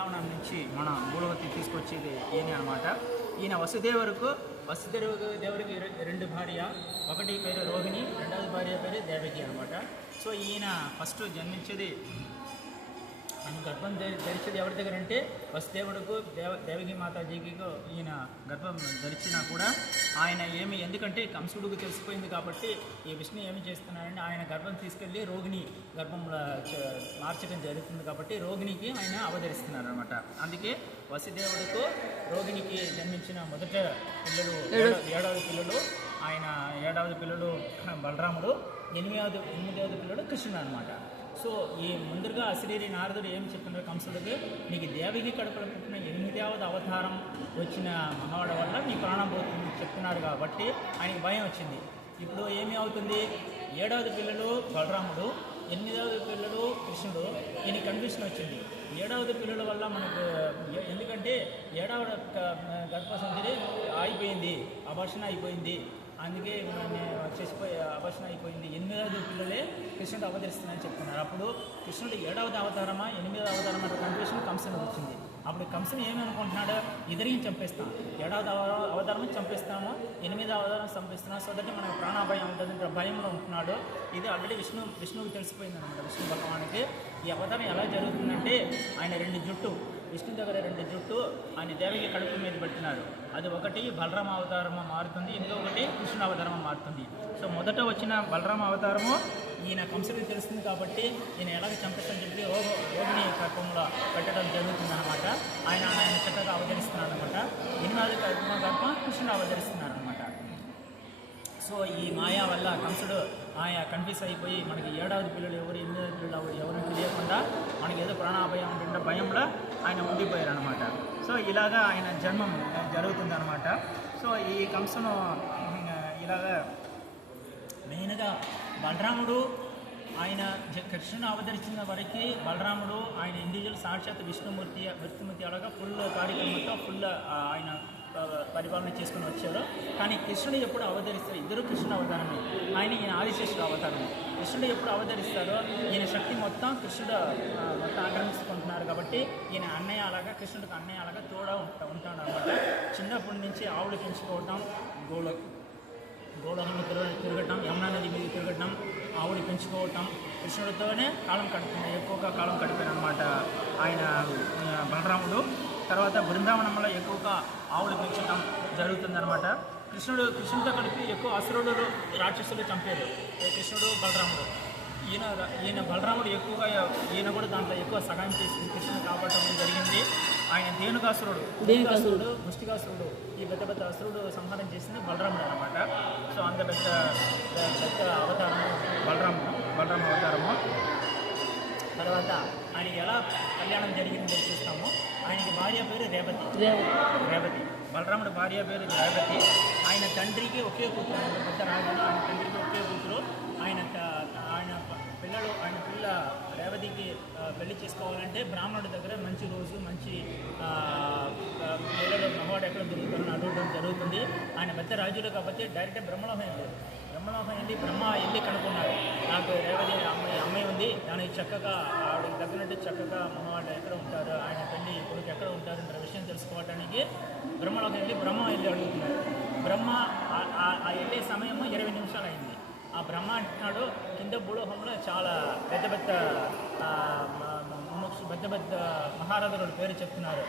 రావణం నుంచి మన మూలవతి తీసుకొచ్చేది ఈయన అనమాట. ఈయన వసుదేవుడికి రెండు భార్య, ఒకటి పేరు రోహిణి, రెండవది భార్య పేరు దేవకి అనమాట. సో ఈయన ఫస్ట్ జన్మించేది ఆయన గర్భం ధరించేది ఎవరి దగ్గర అంటే వసుదేవుడుకు దేవకి మాతాజీకి ఈయన గర్భం ధరించినా కూడా ఆయన ఎందుకంటే కంసుడుకు తెలిసిపోయింది కాబట్టి ఈ విష్ణు ఏమి చేస్తున్నారంటే ఆయన గర్భం తీసుకెళ్ళి రోగిణి గర్భంలో మార్చడం జరుగుతుంది కాబట్టి రోగిణికి ఆయన అవతరిస్తున్నారు అనమాట. అందుకే వసుదేవుడుకు రోగిణికి జన్మించిన మొదట పిల్లలు ఏడవది పిల్లలు బలరాముడు, ఎనిమిదవది పిల్లడు కృష్ణుడు అనమాట. సో ఈ ముందుగా అశరీరి నారదుడు ఏమి చెప్తున్నారు కంసుడికి, నీకు దేవకి కడుపులో పుట్టిన 8వ అవతారం వచ్చిన మహావాడ వల్ల నీ ప్రాణం పోతుంది చెప్తున్నారు కాబట్టి ఆయనకి భయం వచ్చింది. ఇప్పుడు ఏమి అవుతుంది, 7వది పిల్లలు బలరాముడు, 8వది పిల్లలు కృష్ణుడు, ఈయన కన్ఫ్యూషన్ వచ్చింది. 7వది పిల్లల వల్ల మనకు ఎందుకంటే 7వ గర్భసంధి అయిపోయింది, అభాషణ అయిపోయింది, అందుకే చచ్చిపోయి అభాషణ అయిపోయింది. 8వది పిల్లలే కృష్ణుడు అవతరిస్తున్నారని చెప్తున్నారు. అప్పుడు కృష్ణుడు 7వది అవతారమా 8వ అవతారమా అంటే కన్ఫ్యూషన్ కంసుని వచ్చింది. అప్పుడు కంసుని ఏమి అనుకుంటున్నాడు, ఇద్దరిని చంపేస్తాం, 7వ అవతారం చంపేస్తాము, 8వ అవతారం చంపేస్తున్నాం, సో దట్ మనకు ప్రాణాభయం ఉంటుంది భయంలో ఉంటున్నాడు. ఇది ఆల్రెడీ విష్ణువుకి తెలిసిపోయింది అనమాట. విష్ణు భగవానికి ఈ అవతారం ఎలా జరుగుతుందంటే ఆయన 2 జుట్టు, విష్ణు దగ్గర 2 జుట్టు ఆయన దేవకి కడుపు మీద పెట్టినారు. అది ఒకటి బలరామ అవతారము మారుతుంది, ఇంకొకటి కృష్ణ అవతారము మారుతుంది. సో మొదట వచ్చిన బలరామ అవతారము ఈయన కంసుడికి తెలుస్తుంది కాబట్టి ఈయన ఎలాగ చంపేస్తారని చెప్పి రోగిణి గర్భంలో పెట్టడం జరుగుతుంది అనమాట. ఆయన చక్కగా అవతరిస్తున్నారు అనమాట. 8వ గర్భం కృష్ణుడు అవతరిస్తున్నారు అనమాట. సో ఈ మాయా వల్ల కంసుడు కన్ఫ్యూజ్ అయిపోయి మనకి 7వది పిల్లలు ఎవరు 8వది పిల్లలు ఎవరు తెలియకుండా మనకి ఏదో ప్రాణాభయం ఉంటుండే భయంలో ఆయన ఉండిపోయారు అనమాట. సో ఇలాగా ఆయన జన్మం జరుగుతుంది అనమాట. సో ఈ కంసును ఇలాగా మెయిన్గా బలరాముడు ఆయన కృష్ణుడు అవతరించిన వరకు బలరాముడు ఆయన ఇండివిజువల్ సాక్షాత్ విష్ణుమూర్తి అలాగా ఫుల్ కార్యక్రమంతో ఫుల్ ఆయన పరిపాలన చేసుకుని వచ్చారు. కానీ కృష్ణుడు ఎప్పుడు అవతరిస్తారు, ఇద్దరు కృష్ణుడు అవతారమే, ఈయన ఆదిశేషుడు అవతారమే. కృష్ణుడు ఎప్పుడు అవతరిస్తారో ఈయన శక్తి మొత్తం కృష్ణుడు మొత్తం ఆక్రమించుకుంటున్నారు కాబట్టి ఈయన అన్నయ్య అలాగా కృష్ణుడికి అన్నయ్య అలాగా తోడా ఉంటాడు అనమాట. చిన్నప్పటి నుంచి ఆవులు పెంచుకోవటం, గోలోకంలో తిరగటం, యమునా నది మీద తిరగటం, ఆవులు పెంచుకోవటం, కృష్ణుడితోనే ఎక్కువగా కాలం గడిపారు అనమాట ఆయన బలరాముడు. తర్వాత బృందావనంలో ఎక్కువగా ఆవులు పెంచడం జరుగుతుందన్నమాట. కృష్ణుడితో కలిపి ఎక్కువ అసురుడు రాక్షసులు చంపారు కృష్ణుడు బలరాముడు. ఈయన బలరాముడు ఎక్కువగా ఈయన కూడా దాంట్లో ఎక్కువ సహాయం చేసి కృష్ణుడు కాపాడటం జరిగింది. ఆయన దేనుకాసురుడు ముష్టికాసురుడు ఈ పెద్ద అసురుడు సంహారం చేసింది బలరాముడు అనమాట. సో అంత పెద్ద అవతారము బలరామ అవతారము. తర్వాత ఆయన ఎలా కళ్యాణం జరిగిందో చూస్తాము. ఆయనకి భార్య పేరు రేవతి, బలరాముడి భార్య పేరు రేవతి. ఆయన తండ్రికి ఒకే కూతురు, పెద్ద రాజులు, ఆయన తండ్రికి ఒకే కూతురు. ఆయన పిల్ల రేవతికి పెళ్లి చేసుకోవాలంటే బ్రాహ్మణుడి దగ్గర మంచి రోజు మంచి పిల్లలు మగవాడు ఎక్కడ దొరుకుతారని అడగడం జరుగుతుంది. ఆయన పెద్ద రాజులు కాబట్టి డైరెక్ట్ బ్రహ్మలోకం వెళ్ళి బ్రహ్మ వెళ్ళి కనుక్కున్నాడు, నాకు రేవతి అమ్మాయి ఉంది, దానికి చక్కగా ఆవిడకి తగ్గినట్టు చక్కగా మగవాడు ఎక్కడ ఉంటారు, ఆయన పెళ్లి కొడుకు ఎక్కడ ఉంటారు అనే విషయం తెలుసుకోవడానికి బ్రహ్మలోకం వెళ్ళి అడుగుతున్నారు. బ్రహ్మ వెళ్ళే సమయము 20 నిమిషాలు అయింది. ఆ బ్రహ్మ అంటున్నాడు, కింద భూలోకంలో చాలా పెద్ద మహారాజుల పేరు చెప్తున్నారు,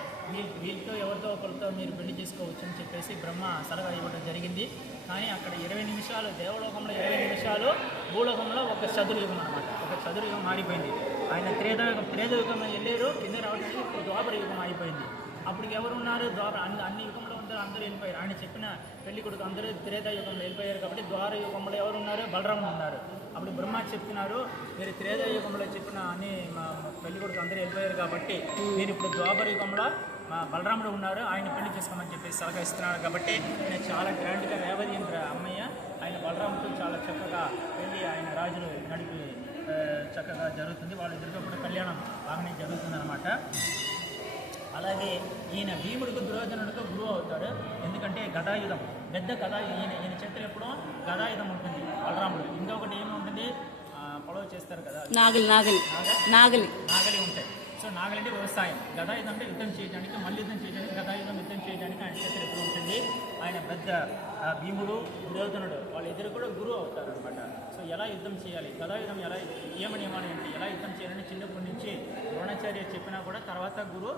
వీళ్ళతో ఎవరితో ఒకరితో మీరు పెళ్లి చేసుకోవచ్చు అని చెప్పేసి బ్రహ్మ సలహా ఇవ్వడం జరిగింది. కానీ అక్కడ 20 నిమిషాలు దేవలోకంలో 20 నిమిషాలు, భూలోకంలో ఒక చతుర్యుగం అనమాట. ఒక చతుర్యుగం మారిపోయింది. ఆయన త్రేతాయుగం వెళ్ళారు, కింద రావడానికి ద్వాపర యుగం అయిపోయింది. అప్పటికి ఎవరు ఉన్నారు, అన్ని యుగంలో ఉంటారు, అందరూ వెళ్ళిపోయారు. ఆయన చెప్పిన పెళ్లి కొడుకు అందరూ త్రేతాయుగంలో వెళ్ళిపోయారు కాబట్టి ద్వార యుగంలో ఎవరు ఉన్నారు, బలరాముడు ఉన్నారు. అప్పుడు బ్రహ్మ చెప్తున్నారు, మీరు త్రేతాయుగంలో చెప్పిన అన్ని పెళ్లి కొడుకు అందరూ వెళ్ళిపోయారు కాబట్టి మీరు ఇప్పుడు ద్వాపర యుగంలో బలరాముడు ఉన్నారు, ఆయన పెళ్లి చేసుకోమని చెప్పేసి సలహా ఇస్తున్నారు. కాబట్టి ఆయన చాలా గ్రాండ్గా రేవతి అమ్మయ్య ఆయన బలరాముడు చాలా చక్కగా వెళ్ళి ఆయన రాజులు నడిపి చక్కగా జరుగుతుంది. వాళ్ళిద్దరితో కూడా కళ్యాణం బాగానే జరుగుతుంది అనమాట. అలాగే ఈయన భీముడికి దుర్యోధనుడికి గురువు అవుతాడు. ఎందుకంటే గదాయుధం పెద్ద ఈయన చేతులు ఎప్పుడూ గదాయుధం ఉంటుంది బలరాముడు. ఇంకొకటి ఏమి ఉంటుంది, పొడవ చేస్తారు కదా, నాగలి ఉంటాయి. సో నాగలి అంటే వ్యవసాయం, గదాయుధం అంటే యుద్ధం చేయడానికి, మళ్ళీ యుద్ధం చేయడానికి, గదాయుధం యుద్ధం చేయడానికి ఆయన చేతులు ఎప్పుడు ఉంటుంది. ఆయన పెద్ద భీముడు, దుర్యోధనుడు వాళ్ళిద్దరు కూడా గురువు అవుతారు అనమాట. సో ఎలా యుద్ధం చేయాలి, గదాయుధం ఎలా, నియమాలు ఏంటి, ఎలా యుద్ధం చేయాలని చిన్నప్పటి నుంచి ద్రోణాచార్య చెప్పినా కూడా తర్వాత గురు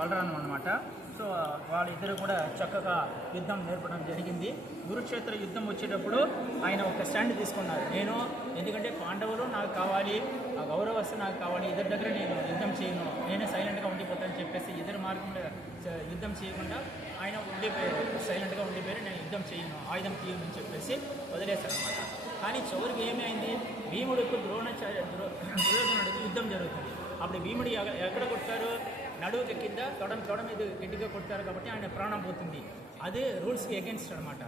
బలరాం అనమాట. సో వాళ్ళిద్దరు కూడా చక్కగా యుద్ధం నేర్పడం జరిగింది. కురుక్షేత్ర యుద్ధం వచ్చేటప్పుడు ఆయన ఒక స్టాండ్ తీసుకున్నారు. నేను ఎందుకంటే పాండవులు నాకు కావాలి, ఆ గౌరవస్తు నాకు కావాలి, ఇద్దరి దగ్గర నేను యుద్ధం చేయను, నేనే సైలెంట్గా ఉండిపోతానని చెప్పేసి ఇద్దరు మార్గంలో యుద్ధం చేయకుండా ఆయన ఉండిపోయారు, సైలెంట్గా ఉండిపోయారు. నేను యుద్ధం చేయను, ఆయుధం తీయను అని చెప్పేసి వదిలేశారు అనమాట. కానీ చివరికి ఏమైంది, భీముడికి దుర్యోధనుడికి యుద్ధం జరుగుతుంది. అప్పుడు భీముడు ఎక్కడ కొట్టారు, నడువుకి కింద తొడ మీద గట్టిగా కొడతారు కాబట్టి ఆయన ప్రాణం పోతుంది. అదే రూల్స్కి అగెన్స్ట్ అనమాట.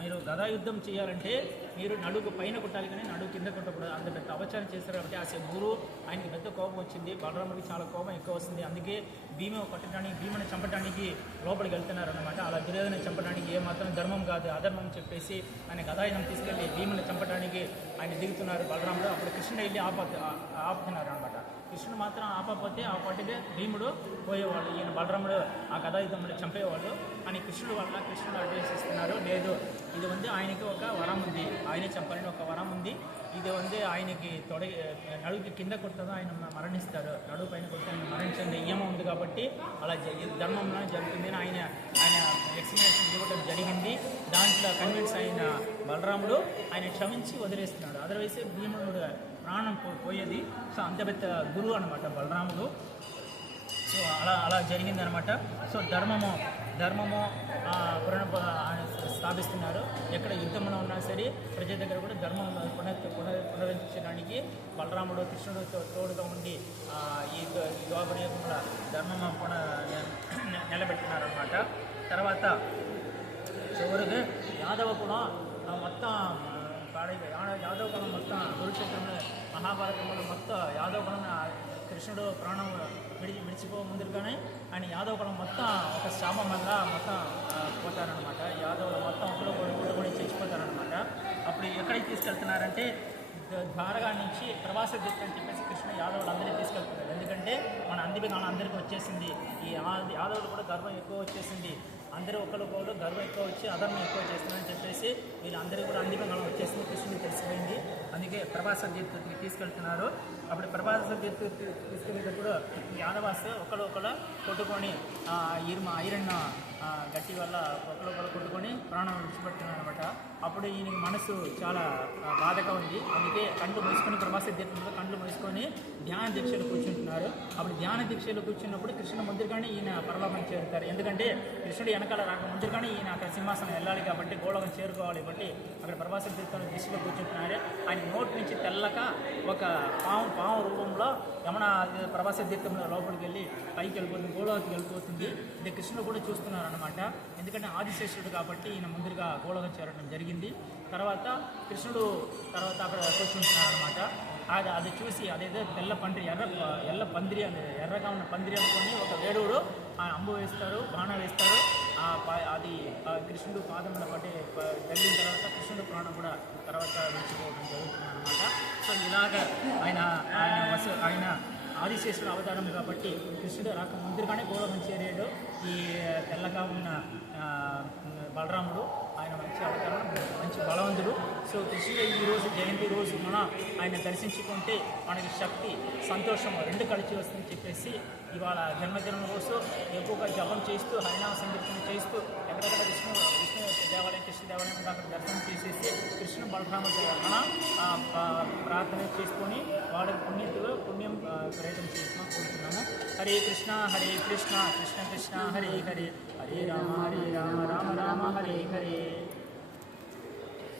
మీరు గదా యుద్ధం చేయాలంటే మీరు నడుగు పైన కొట్టాలి, కానీ నడుగు కింద కొట్టకూడదు. అంత పెద్ద అవచారం చేస్తారు కాబట్టి ఆ గురువు ఆయనకి పెద్ద కోపం వచ్చింది, బలరాముడికి చాలా కోపం ఎక్కువ వస్తుంది. అందుకే భీముని చంపడానికి లోపలికి వెళ్తున్నారు అనమాట. అలా దుర్యోధన చంపడానికి ఏమాత్రం ధర్మం కాదు, అధర్మం చెప్పేసి ఆయన గదాయుధం తీసుకెళ్ళి భీముని చంపడానికి ఆయన దిగుతున్నారు బలరాముడు. అప్పుడు కృష్ణుడు వెళ్ళి ఆపుతున్నారు అనమాట. కృష్ణుడు మాత్రం ఆపకపోతే ఆ పాటిగా భీముడు పోయేవాళ్ళు, ఈయన బలరాముడు ఆ గదాయుధంలో చంపేవాళ్ళు అని కృష్ణుడు అడ్వైస్ ఇస్తున్నారు. లేదు, ఇది ఆయనకి ఒక వరం ఉంది, ఆయనే చంపాలని ఒక వరం ఉంది. ఇది ఆయనకి నడుగుకి కింద కొట్టదో ఆయన మరణిస్తారు, నడుగు పైన కొడితే ఆయన మరణించిన నియమం ఉంది కాబట్టి అలా ధర్మంలో జరుగుతుంది అని ఆయన ఎక్స్ప్లెనేషన్ ఇవ్వడం జరిగింది. దాంట్లో కన్విన్స్ అయిన బలరాముడు ఆయన క్షమించి వదిలేస్తున్నాడు. అదర్వైజ్ భీముడు ప్రాణం పోయేది. సో అంత పెద్ద గురువు అనమాట బలరాముడు. సో అలా జరిగిందనమాట. సో ధర్మము స్థాపిస్తున్నారు. ఎక్కడ యుద్ధంలో ఉన్నా సరే ప్రజల దగ్గర కూడా ధర్మం పునరుద్ధరించడానికి బలరాముడు కృష్ణుడితో తోడుగా ఉండి ఈ ద్వాపర యుగంలో ధర్మం నిలబెట్టినారనమాట. తర్వాత చివరికి యాదవ కూడా మొత్తం యాదవ కులం మొత్తం కురుక్షేత్రంలో మహాభారతంలో మొత్తం యాదవ కులం కృష్ణుడు ప్రాణం విడిచిపో ముందుగానే ఆయన యాదవ కులం మొత్తం ఒక శాపం వల్ల మొత్తం పోతారనమాట. యాదవులు మొత్తం ఒకరు కొట్టుకొని చచ్చిపోతారనమాట. అప్పుడు ఎక్కడికి తీసుకెళ్తున్నారంటే ద్వారగా నుంచి ప్రవాస దీక్ష అని చెప్పేసి కృష్ణ యాదవులు అందరినీ తీసుకెళ్తున్నారు. ఎందుకంటే మన అందిబిగానం అందరికీ వచ్చేసింది, ఈ యాదవులు కూడా గర్వం ఎక్కువ వచ్చేసింది, అందరూ ఒకరికొకరు గర్వం ఎక్కువ వచ్చి అధర్మం ఎక్కువ చేస్తున్నారని చెప్పేసి వీళ్ళందరూ కూడా అందిబిగానం వచ్చేసింది, కృష్ణుడికి తెలిసిపోయింది. అందుకే ప్రభాస తీర్థకి తీసుకెళ్తున్నారు. అప్పుడు ప్రభాస తీర్థ తీసుకెళ్ళేటప్పుడు యాదవాస్ ఒకరు కొట్టుకొని ఐరన్ గట్టి వల్ల ఒకరు కొట్టుకొని ప్రాణం విడిచిపెడుతున్నారు అనమాట. అప్పుడు ఈయన మనసు చాలా బాధగా ఉంది. అందుకే కళ్ళు మూసుకొని ప్రభాస తీర్థంలో కళ్ళు మూసుకొని ధ్యాన దీక్షలు కూర్చుంటున్నారు. అప్పుడు ధ్యాన దీక్షలు కూర్చున్నప్పుడు కృష్ణుడు ముందుగానే ఈయన పరలోకం చేరుతారు. ఎందుకంటే కృష్ణుడు వెనకాల రాక ముందుగానే ఈయన అక్కడ సింహాసనం వెళ్ళాలి కాబట్టి, గోళకం చేరుకోవాలి కాబట్టి అక్కడ ప్రభాస తీర్థంలో దీక్షలో కూర్చుంటున్నారు. ఆయన నోటి నుంచి తెల్లక ఒక పాము రూపంలో యమున ప్రభాస తీర్థంలో లోపలికి వెళ్ళి పైకి వెళ్ళిపోతుంది, గోళకి వెళ్ళిపోతుంది. ఇది కృష్ణుడు కూడా చూస్తున్నారు అనమాట. ఎందుకంటే ఆదిశేషుడు కాబట్టి ఈయన ముందుగా గోళకం చేరడం జరిగింది. తర్వాత కృష్ణుడు అక్కడ కూర్చుంటున్నారు అనమాట. అది చూసి అదేదో తెల్ల పందిరి ఎర్ర పందిరి ఎర్రగా ఉన్న పందిరి అనుకొని ఒక వేడుడు అంబు వేస్తారు, బాణం వేస్తారు. అది కృష్ణుడు పాదముల పట్టి వెళ్ళిన తర్వాత కృష్ణుడు ప్రాణం కూడా తర్వాత విడిచిపోవడం జరుగుతుంది అనమాట. సో ఇలాగ ఆయన ఆదిశేషుడు అవతారం కాబట్టి కృష్ణుడు రాక ముందుగానే గోళకం చేరాడు. ఈ తెల్లగా ఉన్న బలరాముడు ఆయన మంచి అవతారం, మంచి బలవంతుడు. సో కృష్ణుడు ఈరోజు జయంతి రోజు ఆయన దర్శించుకుంటే మనకి శక్తి, సంతోషం రెండు కలిసి వస్తుందని చెప్పేసి ఇవాళ జన్మదినం రోజు ఎక్కువగా జపం చేస్తూ హరినామ సంకీర్తన చేస్తూ ఎక్కడెక్కడ విష్ణు దేవాలయం, కృష్ణ దేవాలయం అక్కడ దర్శనం చేసేసి కృష్ణ బలరాముడు ప్రార్థన చేసుకొని వాళ్ళకి పుణ్యం ప్రయత్నం చేస్తున్నాం కోరుతున్నాము. హరే కృష్ణ కృష్ణ కృష్ణ హరే హరే, హరే రామ రామ రామ హరే హరే.